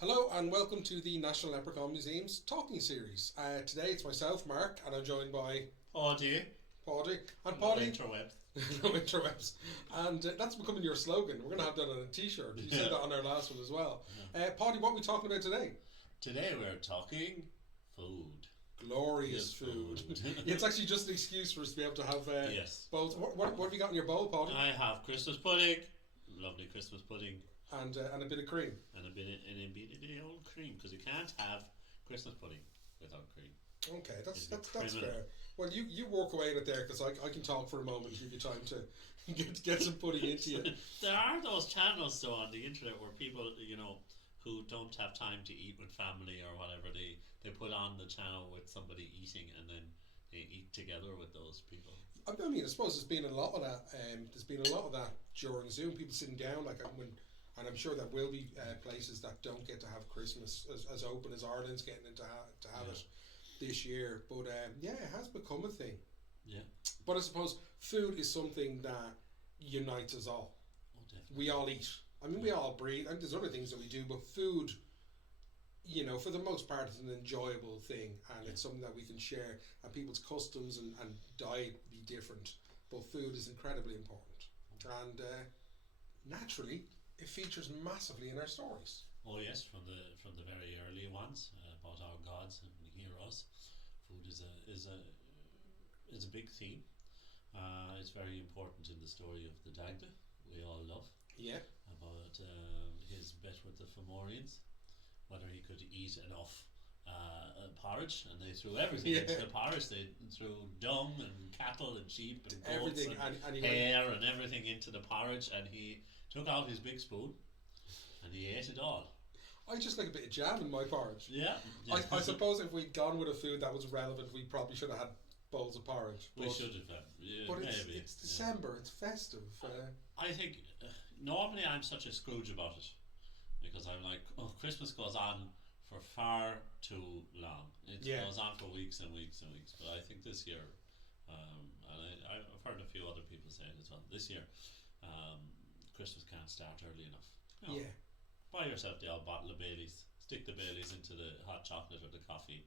Hello and welcome to the National Leprechaun Museum's Talking Series. Today it's myself, Mark, and I'm joined by Paudie. Paudie. And No Paudie, interwebs. no interwebs. And that's becoming your slogan. We're going to have that on a t-shirt. You said that on our last one as well. Paudie, what are we talking about today? Today we're talking food. Glorious Yes, food. food. It's actually just an excuse for us to be able to have Yes. both. What have you got in your bowl, Paudie? I have Christmas pudding. Lovely Christmas pudding. And a bit of cream. And a bit of the old cream, because you can't have Christmas pudding without cream. Okay, that's criminal. fair. Well, you work away at it there because I can talk for a moment, give you time to get some pudding into you. There are those channels though on the internet where people, who don't have time to eat with family or whatever, they put on the channel with somebody eating and then they eat together with those people. I mean, I suppose there's been a lot of that. There's been a lot of that during Zoom. People sitting down, and I'm sure there will be places that don't get to have Christmas as open as Ireland's getting into to have it this year. But yeah, it has become a thing. Yeah. But I suppose food is something that unites us all. Oh, definitely. We all eat. I mean, we all breathe. And there's other things that we do, but food, for the most part, is an enjoyable thing, and it's something that we can share. And people's customs and diet be different, but food is incredibly important. And naturally, it features massively in our stories. Oh yes, from the very early ones about our gods and heroes, food is a big theme. It's very important in the story of the Dagda we all love. Yeah. About his bet with the Fomorians, whether he could eat enough porridge, and they threw everything into the porridge. They threw dung and cattle and sheep and goats Everything, and he hair and everything into the porridge, and he took out his big spoon and he ate it all. I just like a bit of jam in my porridge. Yeah. I suppose if we'd gone with a food that was relevant, we probably should have had bowls of porridge. We should have had. Yeah, but maybe. it's December, it's festive. I think normally I'm such a Scrooge about it, because I'm like, Christmas goes on for far too long. It goes on for weeks and weeks and weeks. But I think this year, and I've heard a few other people say it as well, this year, Christmas can't start early enough. Yeah. Buy yourself the old bottle of Baileys. Stick the Baileys into the hot chocolate or the coffee,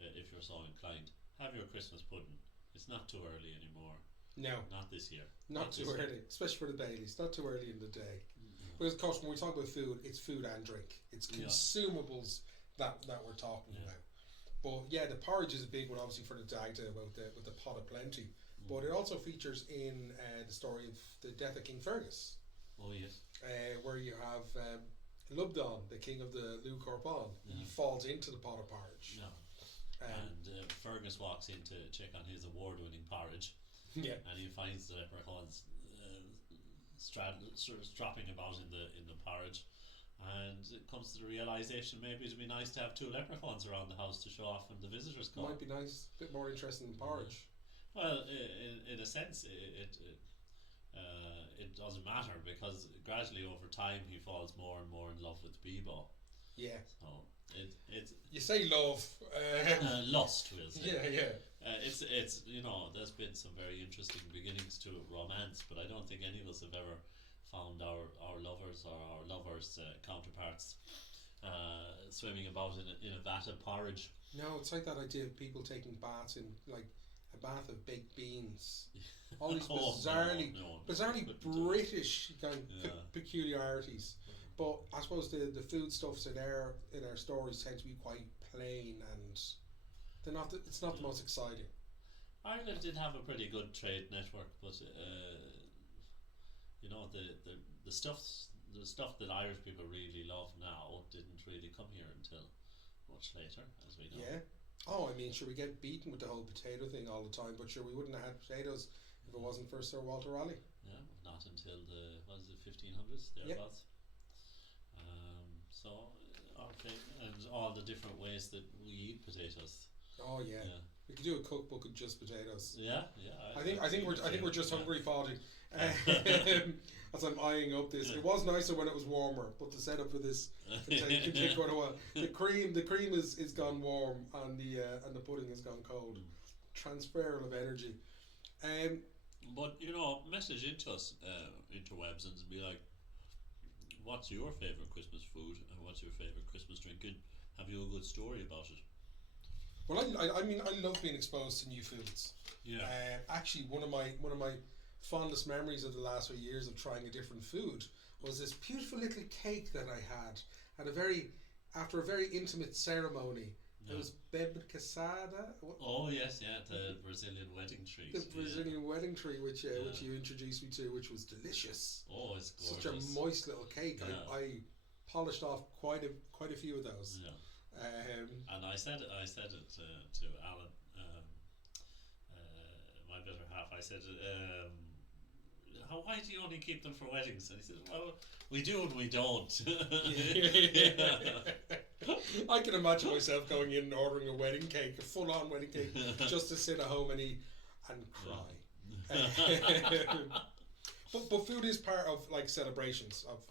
if you're so inclined. Have your Christmas pudding. It's not too early anymore. No. Not this year. Not too early, especially for the Baileys. Not too early in the day. Because, of course, when we talk about food, it's food and drink. It's consumables that we're talking about. But yeah, the porridge is a big one, obviously, for the Dagda with the pot of plenty. But it also features in the story of the death of King Fergus. Oh yes. Where you have Lubdon, the king of the Lou Corpon. He falls into the pot of porridge. No. And Fergus walks in to check on his award-winning porridge. Yeah. And he finds the leprechauns sort of stropping about in the porridge, and it comes to the realization maybe it'd be nice to have two leprechauns around the house to show off when the visitors come. Might be nice, a bit more interesting than porridge. Well, in a sense, it doesn't matter, because gradually over time he falls more and more in love with Bebo. Yeah. So it's you say love. lust, we'll say. Yeah. It's there's been some very interesting beginnings to romance, but I don't think any of us have ever found our lovers or our lovers' counterparts swimming about in a vat of porridge. No, it's like that idea of people taking baths in like a bath of baked beans. All these bizarrely British kind of peculiarities. But I suppose the foodstuffs in our stories tend to be quite plain, and they're not. It's not the most exciting. Ireland did have a pretty good trade network, but the stuff that Irish people really love now didn't really come here until much later, as we know. Yeah. Oh, I mean, sure, we get beaten with the whole potato thing all the time, but sure, we wouldn't have had potatoes if it wasn't for Sir Walter Raleigh. Yeah, not until the 1500s thereabouts. So okay, and all the different ways that we eat potatoes. Oh yeah. We could do a cookbook of just potatoes. Yeah. I think we're just hungry, Paudie. As I'm eyeing up this, it was nicer when it was warmer, but the setup for this can take quite a while. The cream is gone warm, and the pudding has gone cold. Transferal of energy. But message into us interwebs and be like, what's your favourite Christmas food and what's your favourite Christmas drink? And have you a good story about it? Well, I mean, I love being exposed to new foods. Yeah. Actually, one of my fondest memories of the last few years of trying a different food was this beautiful little cake that I had after a very intimate ceremony. Yeah. It was bebe casada. Oh yes, yeah, the Brazilian wedding treat. The Brazilian wedding tree, which you introduced me to, which was delicious. Oh, it's gorgeous. Such a moist little cake. Yeah. I polished off quite a few of those. Yeah. And I said it to Alan, my better half. I said, why do you only keep them for weddings? And he said, well, we do and we don't. I can imagine myself going in and ordering a wedding cake, a full-on wedding cake, just to sit at home and eat and cry. But food is part of like celebrations of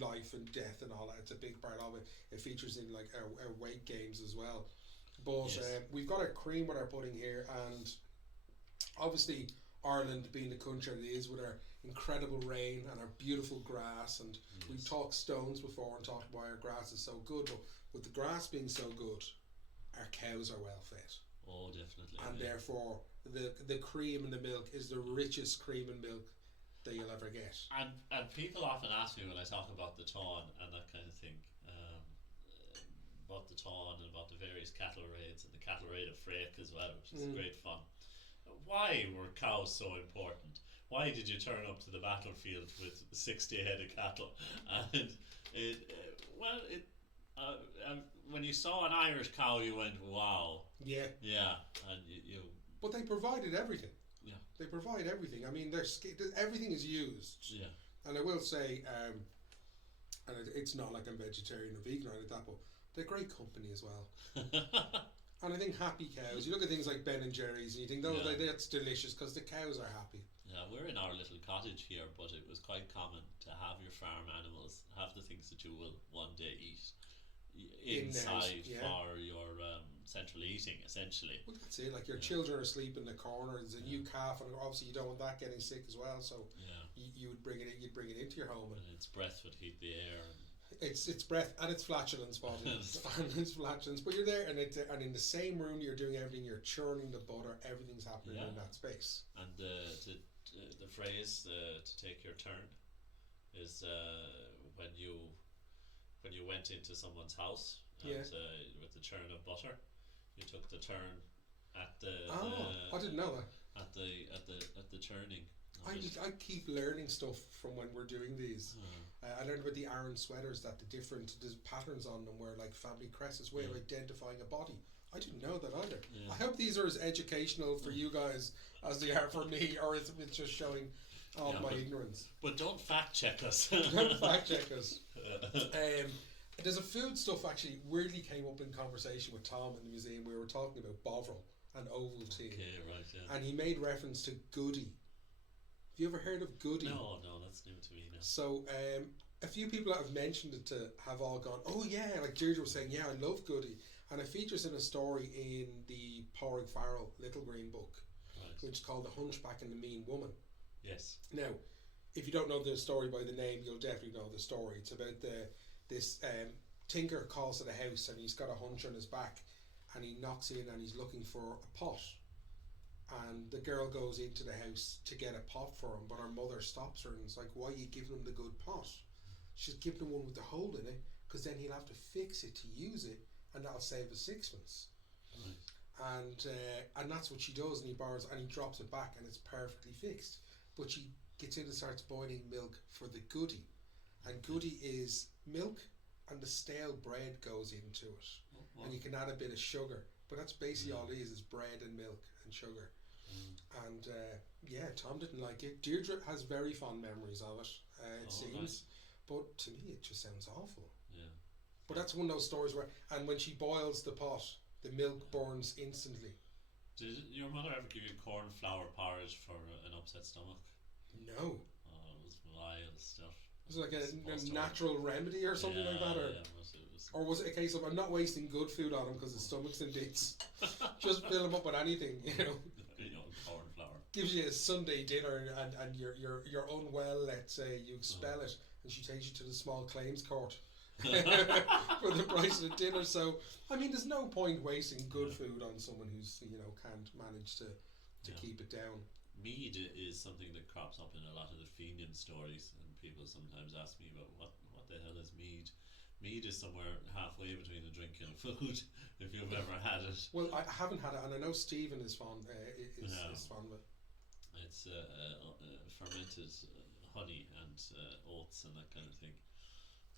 life and death and all that. It's a big part of it. It features in like our weight games as well. But we've got our cream with our pudding here, and obviously Ireland being the country it is, with our incredible rain and our beautiful grass, and we've talked stones before and talked why our grass is so good, but with the grass being so good, our cows are well fed. Oh, definitely. And therefore the cream and the milk is the richest cream and milk that you'll ever get. And people often ask me when I talk about the tawn and that kind of thing, about the tawn and about the various cattle raids and the cattle raid of Frake as well, which is great fun. Why were cows so important? Why did you turn up to the battlefield with 60 head of cattle? And when you saw an Irish cow, you went, wow. Yeah. Yeah. And you But they provided everything. Yeah. They provide everything. I mean, everything is used. Yeah. And I will say, and it's not like I'm vegetarian or vegan or anything like that, but they're great company as well. And I think happy cows, you look at things like Ben and Jerry's and you think, that's delicious because the cows are happy. Yeah, we're in our little cottage here, but it was quite common to have your farm animals, have the things that you will one day eat inside for your central eating, essentially. Well, that's it. Like your children are asleep in the corner. There's a new calf, and obviously you don't want that getting sick as well. So you would bring it in. You'd bring it into your home, and its breath would heat the air. It's breath and it's flatulence, Paudie. And it's flatulence, but you're there, and in the same room you're doing everything. You're churning the butter. Everything's happening in that space. And the phrase to take your turn is when you went into someone's house and with the churn of butter, you took the turn at the. I didn't know that. At the churning. I keep learning stuff from when we're doing these. I learned about the Aran sweaters, that there's patterns on them where like family crest is way of identifying a body. I didn't know that either. I hope these are as educational for you guys as they are for me, or is it just showing all my ignorance? But don't fact check us. Don't fact check us. There's a food stuff actually weirdly came up in conversation with Tom in the museum. We were talking about Bovril and Ovaltine. Okay, right, yeah. And he made reference to Goody. Have you ever heard of Goody? No, that's new to me now. So a few people that have mentioned it have all gone, oh yeah, like Deirdre was saying, yeah, I love Goody. And it features in a story in the Pádraig Farrell Little Green book, which is called The Hunchback and the Mean Woman. Yes. Now, if you don't know the story by the name, you'll definitely know the story. It's about this tinker calls at a house and he's got a hunch on his back and he knocks in and he's looking for a pot. And the girl goes into the house to get a pot for him, but her mother stops her and it's like, why are you giving him the good pot? She's giving him one with the hole in it because then he'll have to fix it to use it and that'll save a sixpence. And that's what she does, and he borrows and he drops it back and it's perfectly fixed. But she gets in and starts boiling milk for the Goody, and Goody is milk and the stale bread goes into it, and you can add a bit of sugar, but that's basically all it is bread and milk and sugar. And Tom didn't like it. Deirdre has very fond memories of it, it seems, but to me it just sounds awful. But that's one of those stories where, and when she boils the pot, the milk burns instantly. Did your mother ever give you cornflour porridge for an upset stomach? No. Oh, it was vile stuff. Was it like a natural remedy or something like that? Or was it a case of, I'm not wasting good food on him because his stomach's in bits. Just fill him up with anything, cornflour. Gives you a Sunday dinner and you're unwell, let's say, you expel it, and she takes you to the small claims court for the price of dinner. So I mean, there's no point wasting good food on someone who's can't manage to keep it down. Mead is something that crops up in a lot of the Fenian stories, and people sometimes ask me about what the hell is mead. Mead is somewhere halfway between a drink and a food. If you've ever had it, well, I haven't had it, and I know Stephen is fond is fond of it. It's fermented honey and oats and that kind of thing.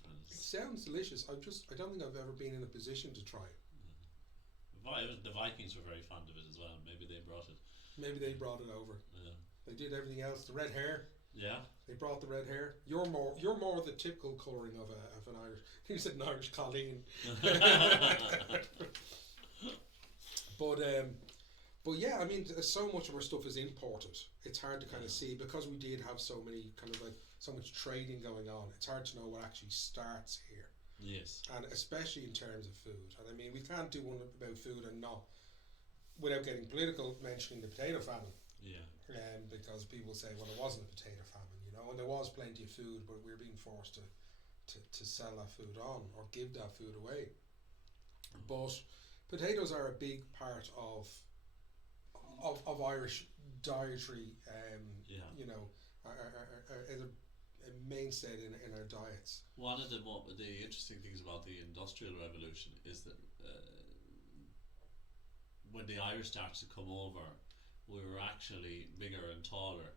And it sounds delicious. I don't think I've ever been in a position to try it. The Vikings were very fond of it as well. Maybe they brought it. Maybe they brought it over. Yeah. They did everything else. The red hair. Yeah. They brought the red hair. You're more the typical colouring of an Irish. You said an Irish Colleen. But yeah, I mean, so much of our stuff is imported. It's hard to kind of see, because we did have so many kind of like so much trading going on. It's hard to know what actually starts here. Yes. And especially in terms of food. And I mean, we can't do one about food and not, without getting political, mentioning the potato famine. Yeah. Because people say, well, it wasn't a potato famine, and there was plenty of food, but we're being forced to sell that food on or give that food away. But potatoes are a big part of Irish dietary. Are a mainstay in our diets. One of the interesting things about the Industrial Revolution is that when the Irish started to come over, we were actually bigger and taller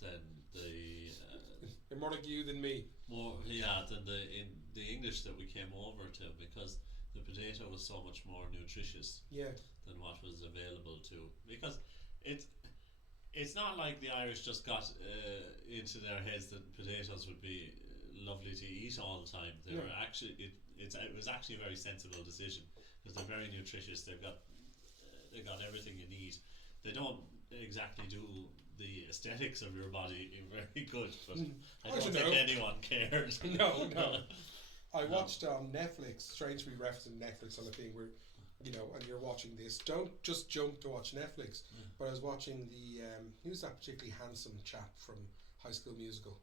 than the more like you than me. Than the English that we came over to, because the potato was so much more nutritious than what was available to, because it's not like the Irish just got into their heads that potatoes would be lovely to eat all the time. They were actually it was actually a very sensible decision, because they're very nutritious. They've got everything you need. They don't exactly do the aesthetics of your body very good, but I don't think anyone cares. No. I watched on Netflix, strange to be referencing Netflix on a thing where, and you're watching this, don't just jump to watch Netflix. But I was watching the, who's that particularly handsome chap from High School Musical?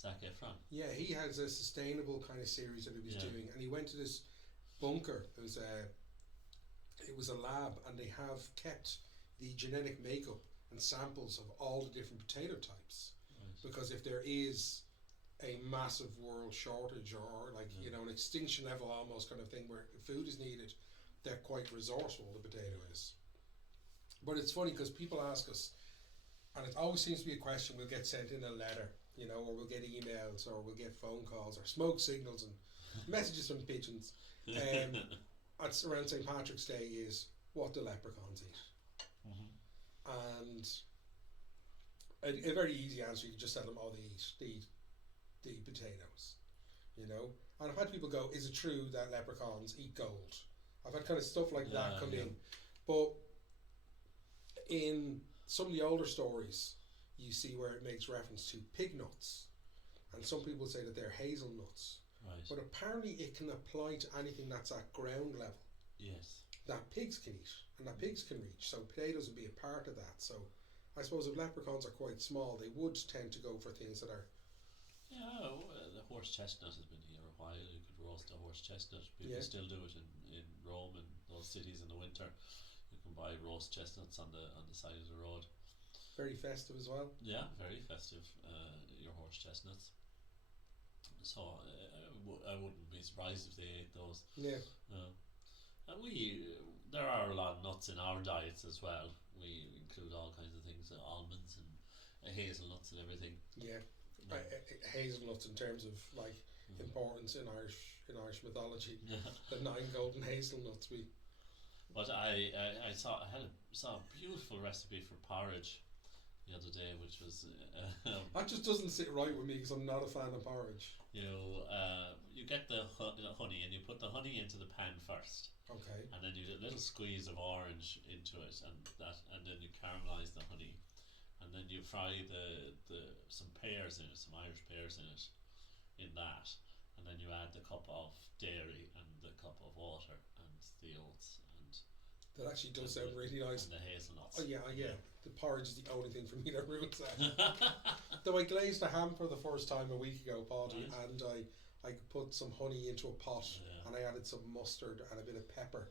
Zac Efron. Yeah, he has a sustainable kind of series that he was doing, and he went to this bunker. It was a lab, and they have kept the genetic makeup and samples of all the different potato types. Nice. Because if there is a massive world shortage or an extinction level almost kind of thing where food is needed, they're quite resourceful, the potato is. But it's funny because people ask us, and it always seems to be a question we'll get sent in a letter, or we'll get emails, or we'll get phone calls, or smoke signals and messages from pigeons. It's around St. Patrick's Day is what the leprechauns eat. And a very easy answer, you can just tell them, they eat the potatoes, And I've had people go, is it true that leprechauns eat gold? I've had kind of stuff like that come in. But in some of the older stories, you see where it makes reference to pig nuts, and some people say that they're hazelnuts. Right. But apparently it can apply to anything that's at ground level. Yes. That pigs can eat and that pigs can reach. So potatoes would be a part of that. So I suppose if leprechauns are quite small, they would tend to go for things that are... Yeah, the horse chestnut has been here a while. You could roast a horse chestnut. People still do it in Rome and those cities in the winter. You can buy roast chestnuts on the side of the road. Very festive as well. Yeah, very festive. Your horse chestnuts. So I wouldn't be surprised if they ate those. Yeah. And there are a lot of nuts in our diets as well. We include all kinds of things, almonds and hazelnuts and everything. Yeah. Hazelnuts in terms of importance in Irish mythology. The 9 golden hazelnuts. But I saw a beautiful recipe for porridge the other day, which was that just doesn't sit right with me because I'm not a fan of porridge. You get the honey, and you put the honey into the pan first. Okay. And then you do a little squeeze of orange into it, and then you caramelize the honey, and then you fry some pears in it, some Irish pears in it, in that, and then you add the cup of dairy and the cup of water and the oats and that actually does sound really nice. And the hazelnuts. Oh yeah. the porridge is the only thing for me that ruins that. Though I glazed the ham for the first time a week ago, Paudie, and I put some honey into a pot, and I added some mustard and a bit of pepper,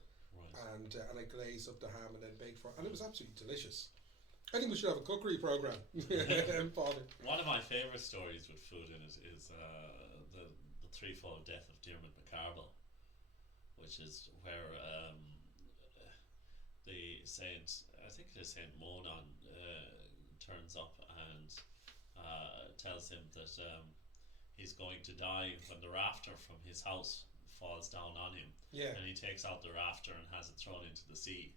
and I glazed up the ham and then baked for it, and it was absolutely delicious. I think we should have a cookery program. Paudie. One of my favourite stories with food in it is the threefold death of Diarmuid MacCarbal, which is where the Saint, I think it is Saint Monan, turns up and tells him that he's going to die when the rafter from his house falls down on him. Yeah. And he takes out the rafter and has it thrown into the sea.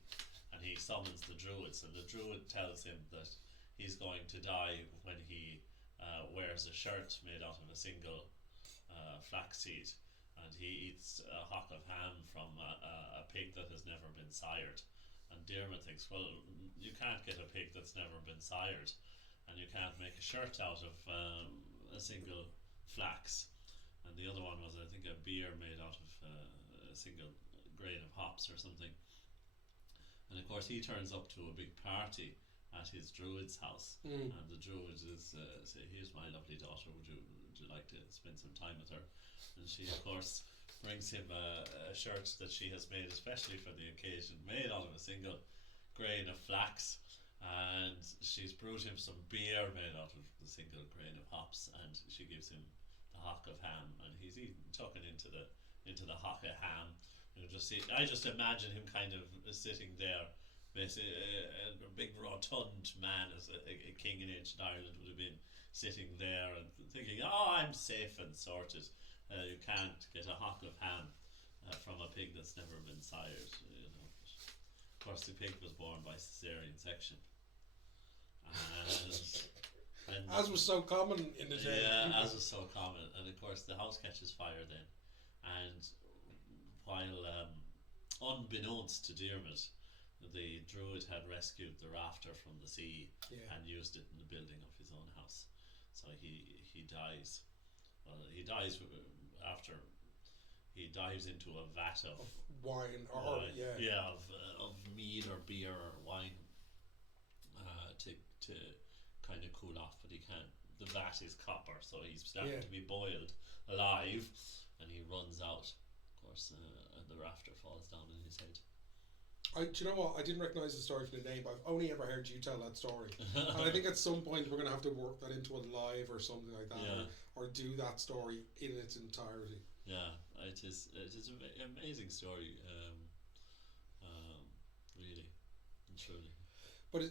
And he summons the druids, and the druid tells him that he's going to die when he wears a shirt made out of a single flaxseed, and he eats a hock of ham from a pig that has never been sired. And Diarmuid thinks, well, you can't get a pig that's never been sired, and you can't make a shirt out of a single flax. And the other one was, I think, a beer made out of a single grain of hops or something. And of course he turns up to a big party at his druid's house, and the druid is say, here's my lovely daughter, would you like to spend some time with her? And she of course brings him a shirt that she has made especially for the occasion, made out of a single grain of flax, and she's brewed him some beer made out of the single grain of hops, and she gives him the hock of ham, and he's tucking into the hock of ham. I just imagine him kind of sitting there, basically a big rotund man, as a king in ancient Ireland would have been sitting there and thinking, oh, I'm safe and sorted. You can't get a hock of ham from a pig that's never been sired. Of course, the pig was born by cesarean section. And as was so common in the day. Yeah, as was so common. And of course, the house catches fire then. And while unbeknownst to Diarmuid, the druid had rescued the rafter from the sea and used it in the building of his own house. So he dies. Well, he dies after he dives into a vat of wine or of mead or beer or wine to kind of cool off, but he can't. The vat is copper, so he's starting to be boiled alive, and he runs out. And the rafter falls down on his head. Do you know what? I didn't recognise the story from the name. I've only ever heard you tell that story, and I think at some point we're going to have to work that into a live or something like that, or do that story in its entirety. Yeah, it is an amazing story, really and truly. But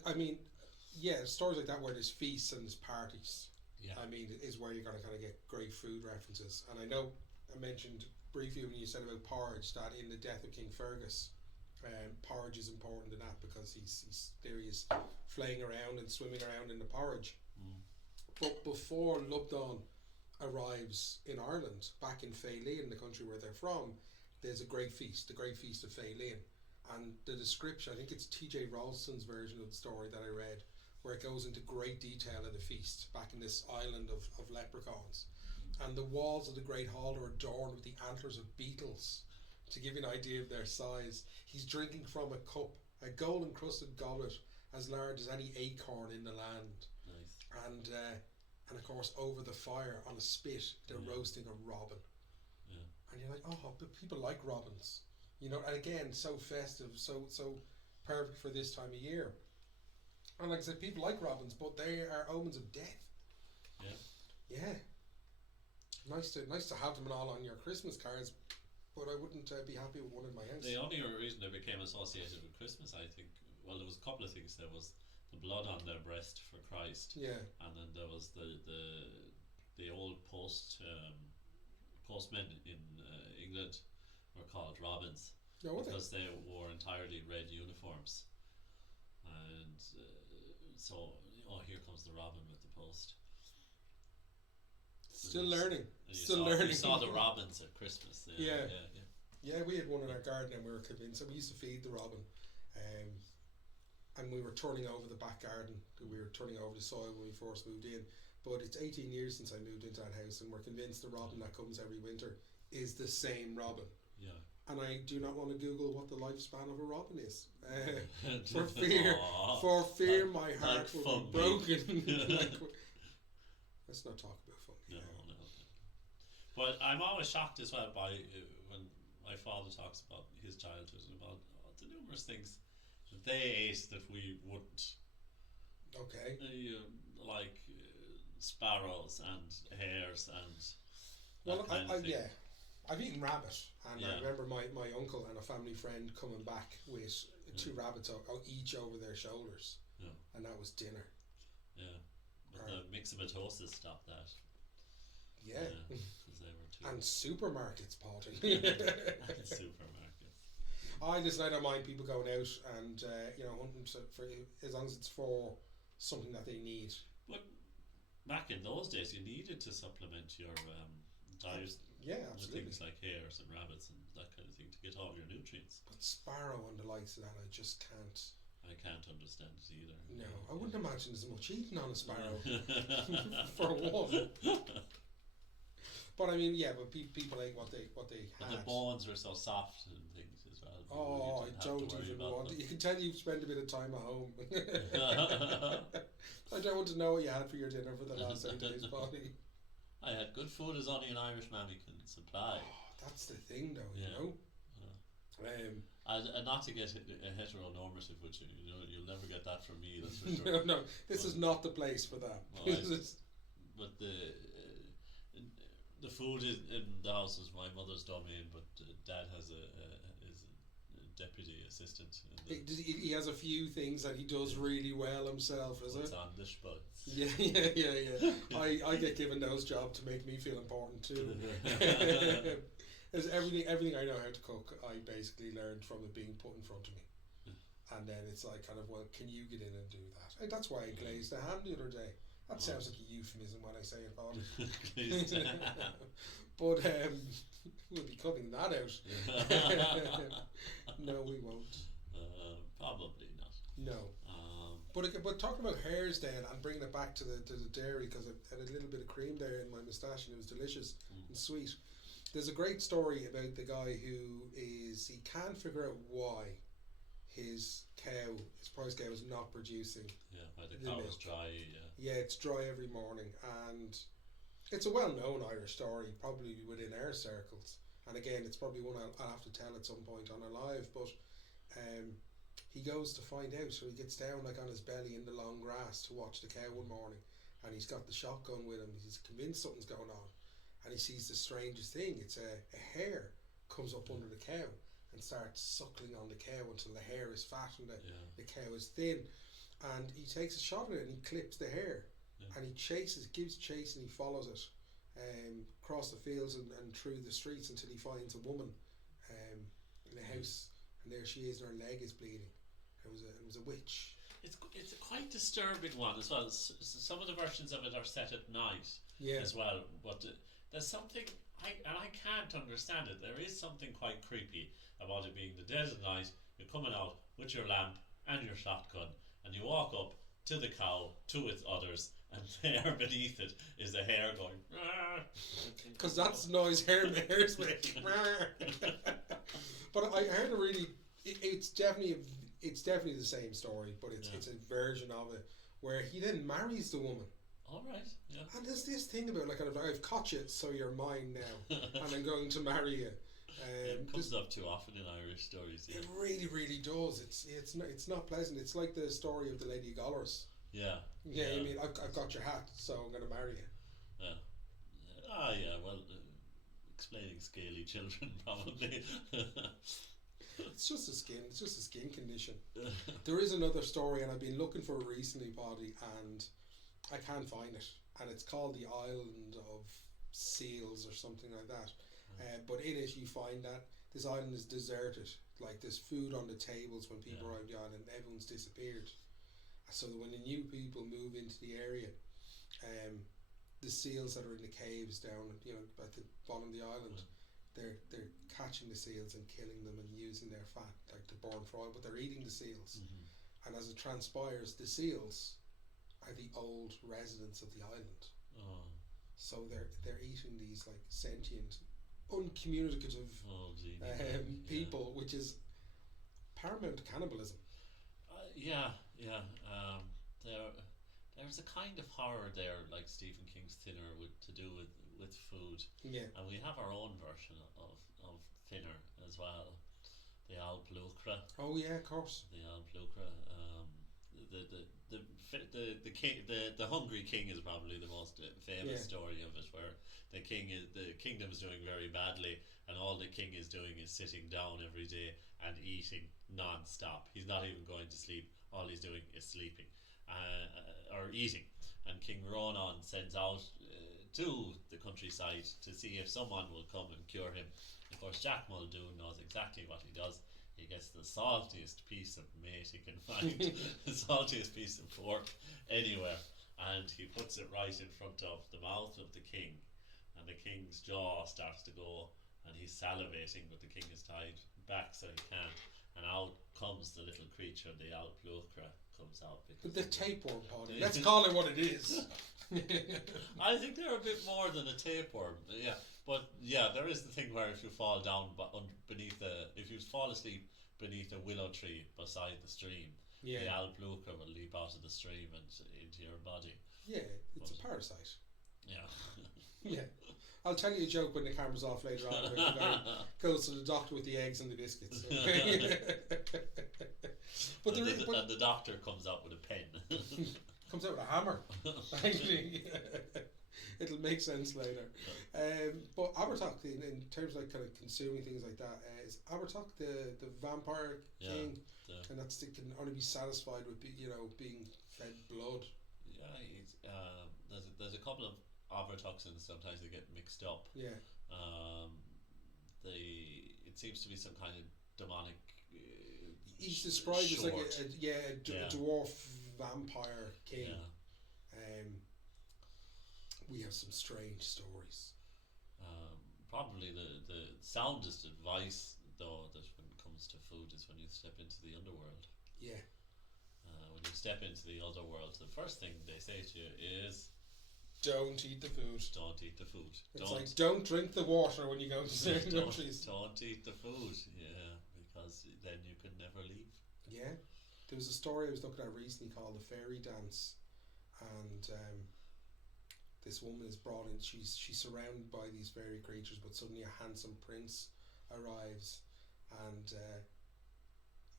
stories like that where there's feasts and there's parties. Yeah, I mean, is where you're going to kind of get great food references. And I know I mentioned briefly when you said about porridge that in the death of King Fergus, porridge is important in that because he's flaying around and swimming around in the porridge. But before Lubdon arrives in Ireland, back in Faelin, the country where they're from, there's a great feast, the Great Feast of Faelin. And the description, I think it's T.J. Ralston's version of the story that I read, where it goes into great detail of the feast back in this island of leprechauns. And the walls of the great hall are adorned with the antlers of beetles. To give you an idea of their size, he's drinking from a cup, a gold encrusted goblet as large as any acorn in the land. Nice. And of course over the fire on a spit they're roasting a robin. Yeah. And you're like, oh, but people like robins, and again, so festive, so perfect for this time of year. And like I said, people like robins, but they are omens of death. Yeah. Nice to have them all on your Christmas cards, but I wouldn't be happy with one in my house. The only reason they became associated with Christmas, I think, well, there was a couple of things. There was the blood on their breast for Christ, and then there was the old postmen in England were called robins because they wore entirely red uniforms, and so here comes the robin with the post. Still learning. You saw the robins at Christmas. Yeah, we had one in our garden and we were convinced that we used to feed the robin, and we were turning over the back garden. We were turning over the soil when we first moved in. But it's 18 years since I moved into that house, and we're convinced the robin that comes every winter is the same robin. Yeah. and I do not want to Google what the lifespan of a robin is. For fear my heart will be broken. Let's not talk about fungi. No. But I'm always shocked as well by when my father talks about his childhood and about the numerous things that they ate that we wouldn't. Okay. Like sparrows and hares and. Well, I've eaten rabbit, and I remember my uncle and a family friend coming back with 2 rabbits each over their shoulders, and that was dinner. Yeah, but the myxomatosis stopped that. Yeah, because they were too. And supermarkets, Paudie. And supermarkets. I don't mind people going out and hunting for as long as it's for something that they need. But back in those days, you needed to supplement your diet. Yeah, absolutely. With things like hares and rabbits and that kind of thing to get all your nutrients. But sparrow and the likes of that, I just can't. I can't understand it either. No, I wouldn't imagine there's much eating on a sparrow. For one. But I mean, but people ate what they had. And the bones were so soft and things as well. Oh, I don't even want. You can tell you've spent a bit of time at home. I don't want to know what you had for your dinner for the last 8 days, Paudie. I had good food as only an Irish mammy can supply. Oh, that's the thing, though. You know. And not to get heteronormative with you, you'll never get that from me. That's for sure. No, this is not the place for that. But the food in the house is my mother's domain, but Dad is a deputy assistant. He has a few things that he does really well himself, is it? On the sputz. Yeah. I get given those jobs to make me feel important too. Everything I know how to cook, I basically learned from it being put in front of me. And then it's like kind of, well, can you get in and do that? And that's why I glazed the ham the other day. That sounds like a euphemism when I say it, Paul. But we'll be cutting that out. No, we won't. Probably not. No. But talking about hares then, and bringing it back to the dairy, because I had a little bit of cream there in my moustache and it was delicious and sweet. There's a great story about the guy he can't figure out why his prize cow is not producing. Yeah, why the cow is dry. Yeah, it's dry every morning, and it's a well-known Irish story, probably within our circles. And again, it's probably one I'll have to tell at some point on a live. But he goes to find out, so he gets down like on his belly in the long grass to watch the cow one morning, and he's got the shotgun with him. He's convinced something's going on, and he sees the strangest thing. It's a hare comes up under the cow and starts suckling on the cow until the hair is fat and the cow is thin. And he takes a shot at it and he clips the hair, and he gives chase, and he follows it across the fields and through the streets until he finds a woman in a house, and there she is, and her leg is bleeding. It was a witch. It's a quite disturbing one as well. Some of the versions of it are set at night as well, but there's something I can't understand it. There is something quite creepy about it being the dead of night. You're coming out with your lamp and your shotgun, and you walk up to the cow, to its udders, and there beneath it is a hare going. Because that's the noise hares make. But I heard it's definitely the same story, but it's a version of it where he then marries the woman. All right, yeah. And there's this thing about like, I've caught you, so you're mine now, and I'm going to marry you. It comes up too often in Irish stories. Yeah. It really, really does. It's not pleasant. It's like the story of the Lady Gollers. Yeah. I mean, I've got your hat, so I'm going to marry you. Yeah. Well, explaining scaly children probably. It's just a skin condition. There is another story, and I've been looking for it recently, Paudie, and I can't find it. And it's called the Island of Seals or something like that. But in it, you find that this island is deserted. Like, there's food on the tables when people arrive on the island, everyone's disappeared. So when the new people move into the area, the seals that are in the caves down, at the bottom of the island, they're catching the seals and killing them and using their fat like to burn for oil, but they're eating the seals. And as it transpires, the seals are the old residents of the island. So they're eating these like sentient uncommunicative yeah. people, which is paramount to cannibalism. Yeah. There, there's a kind of horror there, like Stephen King's Thinner, to do with food, Yeah. and we have our own version of Thinner as well. The Alplucra. Oh yeah, of course. The Alplucra. The king, the Hungry King is probably the most famous story of it, where the kingdom is doing very badly, and all the king is doing is sitting down every day and eating non-stop. He's not even going to sleep. All he's doing is sleeping, or eating. And King Ronan sends out to the countryside to see if someone will come and cure him. Of course, Jack Muldoon knows exactly what he does. He gets the saltiest piece of meat he can find, the saltiest piece of pork anywhere, and he puts it right in front of the mouth of the king, and the king's jaw starts to go, and he's salivating, but the king is tied back so he can't, and out comes the little creature, the Alplucra comes out. But the tapeworm, Paudie. Let's call it what it is. I think they're a bit more than a tapeworm, yeah. But yeah, there is the thing where if you fall down if you fall asleep beneath a willow tree beside the stream, the Alplucra will leap out of the stream and into your body. Yeah, it's a parasite. Yeah. Yeah. I'll tell you a joke when the camera's off later on. When the guy goes to the doctor with the eggs and the biscuits. But and the doctor comes out with a pen. Comes out with a hammer. Actually, it'll make sense later. But Abertoch, in terms of like kind of consuming things like that, is Abertoch the vampire king, and that's can only be satisfied with being fed blood. Yeah, there's a couple of Abertochs, and sometimes they get mixed up. Yeah. It seems to be some kind of demonic. He's described as like a dwarf vampire king. Yeah. We have some strange stories. Probably the soundest advice, though, that when it comes to food is when you step into the underworld. Yeah. When you step into the otherworld, the first thing they say to you is, don't eat the food. Don't eat the food. Don't drink the water when you go to certain countries. Don't eat the food, yeah, because then you can never leave. Yeah. There was a story I was looking at recently called The Fairy Dance, and this woman is brought in, she's surrounded by these fairy creatures, but suddenly a handsome prince arrives, and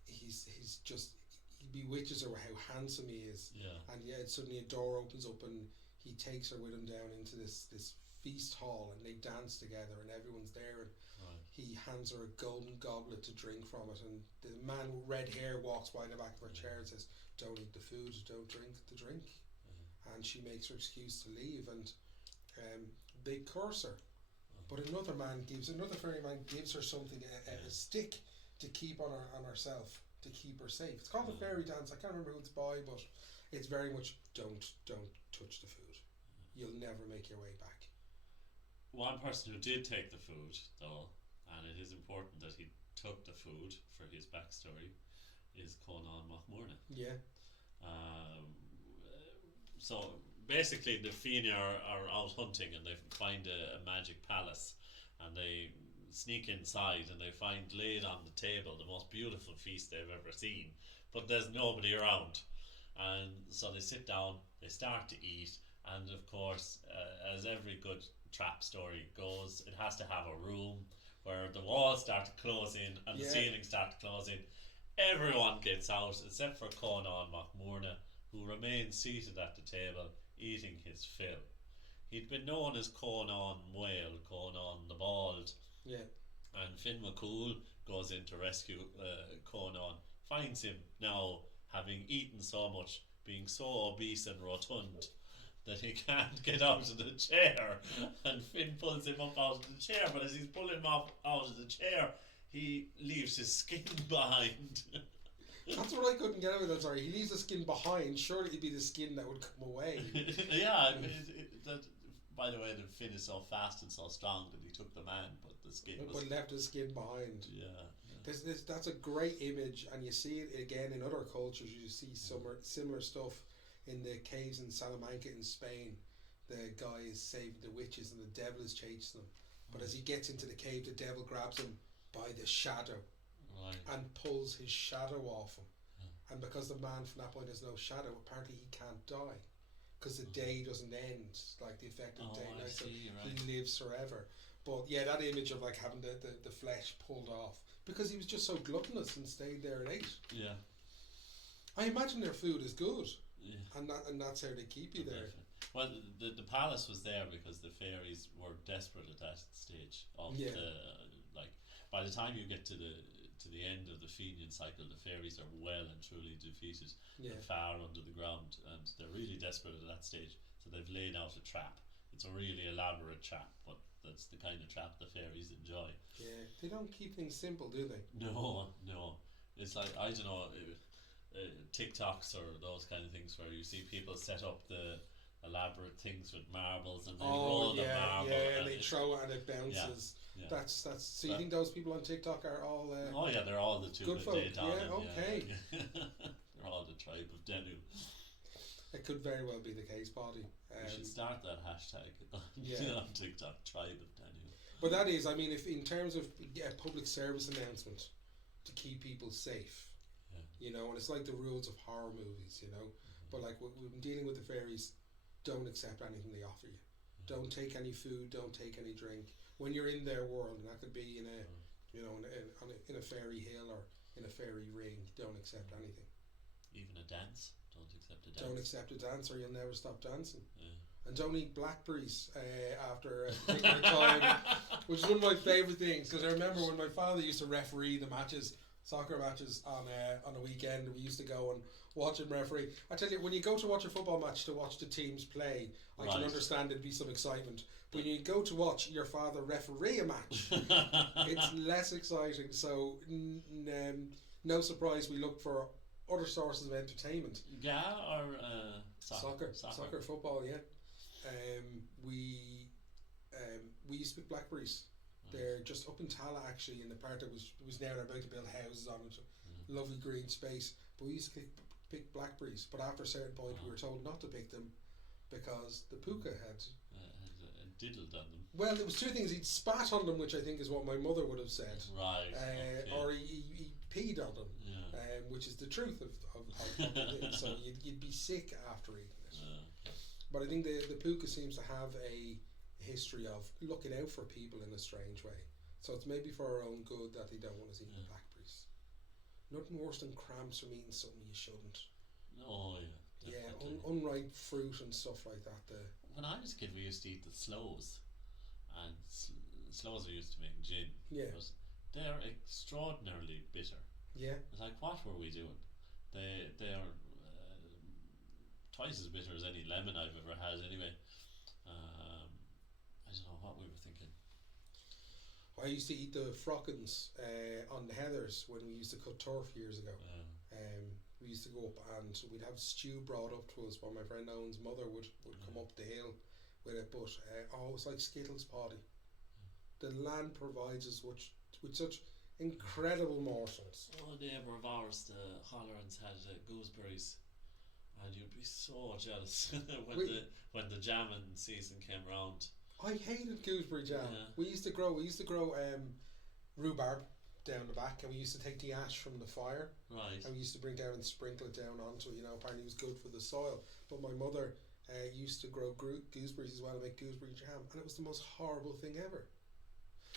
he bewitches her with how handsome he is. Yeah. And suddenly a door opens up and he takes her with him down into this feast hall, and they dance together, and everyone's there, and he hands her a golden goblet to drink from it, and the man with red hair walks by in the back of her chair and says, don't eat the food, don't drink the drink. And she makes her excuse to leave, and they curse her. But another fairy man gives her something, a stick to keep on herself, to keep her safe. It's called The Fairy Dance. I can't remember who it's by, but it's very much don't touch the food. You'll never make your way back. One person who did take the food, though, and it is important that he took the food for his backstory, is Conan MacMorna. Yeah. So basically the Fíni are out hunting, and they find a magic palace, and they sneak inside, and they find laid on the table the most beautiful feast they've ever seen, but there's nobody around. And so they sit down, they start to eat, and of course, as every good trap story goes, it has to have a room where the walls start to close in and the ceilings start to close in. Everyone gets out except for Conan MacMorna, who remains seated at the table eating his fill. He'd been known as Conan Moyle, Conan the Bald. Yeah. And Finn McCool goes in to rescue Conan, finds him now having eaten so much, being so obese and rotund that he can't get out of the chair, and Finn pulls him up out of the chair, but as he's pulling him up out of the chair, he leaves his skin behind. That's what I couldn't get out of that. Sorry, he leaves the skin behind. Surely it'd be the skin that would come away. Yeah, by the way, the Finn is so fast and so strong that he took the man, but the skin but left the skin behind. Yeah. That's a great image, and you see it again in other cultures. You see similar stuff in the caves in Salamanca in Spain. The guy is saving the witches, and the devil is chasing them, But as he gets into the cave, the devil grabs him by the shadow and pulls his shadow off him. And because the man from that point has no shadow, apparently he can't die, because the day doesn't end, like the effect of day and night, so he lives forever. But yeah, that image of like having the flesh pulled off, because he was just so gluttonous and stayed there and ate. Yeah. I imagine their food is good. Yeah. And that's how they keep you there. Well, the palace was there because the fairies were desperate at that stage of the, like, by the time you get to the end of the Fenian cycle, the fairies are well and truly defeated and far under the ground, and they're really desperate at that stage, so they've laid out a trap. It's a really elaborate trap, but that's the kind of trap the fairies enjoy. Yeah, they don't keep things simple, do they? No. It's like, I don't know, TikToks or those kind of things where you see people set up the elaborate things with marbles and they roll the marble and they throw it and it bounces. That's so you think those people on TikTok are all they're all the two good folk. Okay. They're all the tribe of Denu. It could very well be the case, Paudie. We should start that hashtag on TikTok, tribe of Denu. But that is, I mean, if in terms of a public service announcement to keep people safe, you know, and it's like the rules of horror movies, you know. But like we've been dealing with the fairies, don't accept anything they offer you. Don't take any food. Don't take any drink. When you're in their world, and that could be in a, you know, in a fairy hill or in a fairy ring, don't accept anything. Even a dance, don't accept a dance. Don't accept a dance, or you'll never stop dancing. And don't eat blackberries after a particular time, which is one of my favourite things, because I remember when my father used to referee the matches, soccer matches on a weekend. We used to go and watch him referee. I tell you, when you go to watch a football match to watch the teams play, I can understand there'd be some excitement. But when you go to watch your father referee a match, it's less exciting. So no surprise we look for other sources of entertainment. Yeah, or soccer, football. Yeah. We used to pick blackberries. They're just up in Tala, actually, in the part that was now they're about to build houses on it. Lovely green space. But we used to pick blackberries. But after a certain point, we were told not to pick them because the puka had diddled on them. Well, there was two things. He'd spat on them, which I think is what my mother would have said. Right. Or he peed on them, which is the truth of it. So you'd be sick after eating it. But I think the puka seems to have a history of looking out for people in a strange way. So it's maybe for our own good that they don't want us eating blackberries. Nothing worse than cramps from eating something you shouldn't. Oh yeah. Definitely. Unripe fruit and stuff like that. When I was a kid, we used to eat the sloes, and sloes are used to make gin. Yeah. But they're extraordinarily bitter. Yeah. It's like, what were we doing? They're twice as bitter as any lemon I've ever had. Anyway, I don't know what we were thinking. I used to eat the frockins on the heathers when we used to cut turf years ago. We used to go up and we'd have stew brought up to us by my friend Owen's mother would come up the hill with it, but it was like Skittles Party. The land provides us with such incredible morsels. Oh, a neighbour of ours, the Hollerans, had gooseberries, and you'd be so jealous when the jamming season came round. I hated gooseberry jam. We used to grow rhubarb down the back, and we used to take the ash from the fire, and we used to bring down and sprinkle it down onto it. You know, apparently it was good for the soil. But my mother used to grow gooseberries as well and make gooseberry jam, and it was the most horrible thing ever.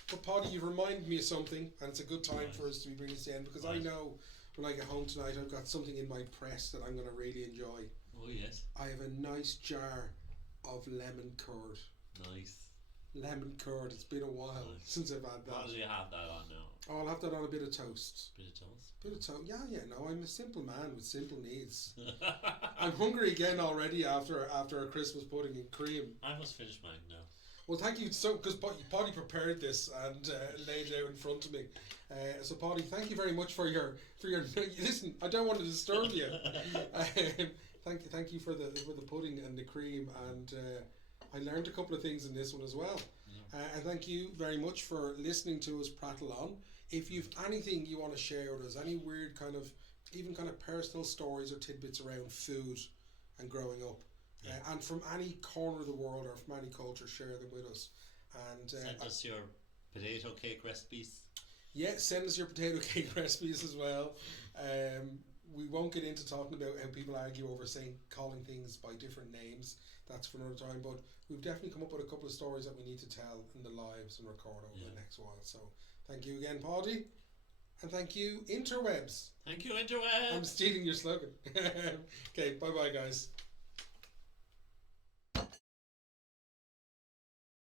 But Paudie, you've reminded me of something, and it's a good time for us to be bringing this in, because I know when I get home tonight I've got something in my press that I'm going to really enjoy. Oh yes. I have a nice jar of lemon curd. Nice. Lemon curd. It's been a while since I've had that. What do you have that on now? Oh, I'll have that on a bit of toast. Bit of toast? Bit of toast. Yeah, no, I'm a simple man with simple needs. I'm hungry again already after a Christmas pudding and cream. I must finish mine now. Well, thank you because Paudie prepared this and laid it out in front of me. So Paudie, thank you very much for your listen. I don't want to disturb you. Thank you for the pudding and the cream, and I learned a couple of things in this one as well. And thank you very much for listening to us prattle on. If you've anything you want to share with us, any weird kind of personal stories or tidbits around food and growing up, and from any corner of the world or from any culture, share them with us. And send us your potato cake recipes. Yeah, send us your potato cake recipes as well. We won't get into talking about how people argue over calling things by different names. That's for another time. But we've definitely come up with a couple of stories that we need to tell in the lives and record over the next while. So thank you again, Paudie. And thank you, interwebs. Thank you, interwebs. I'm stealing your slogan. Okay, bye-bye, guys.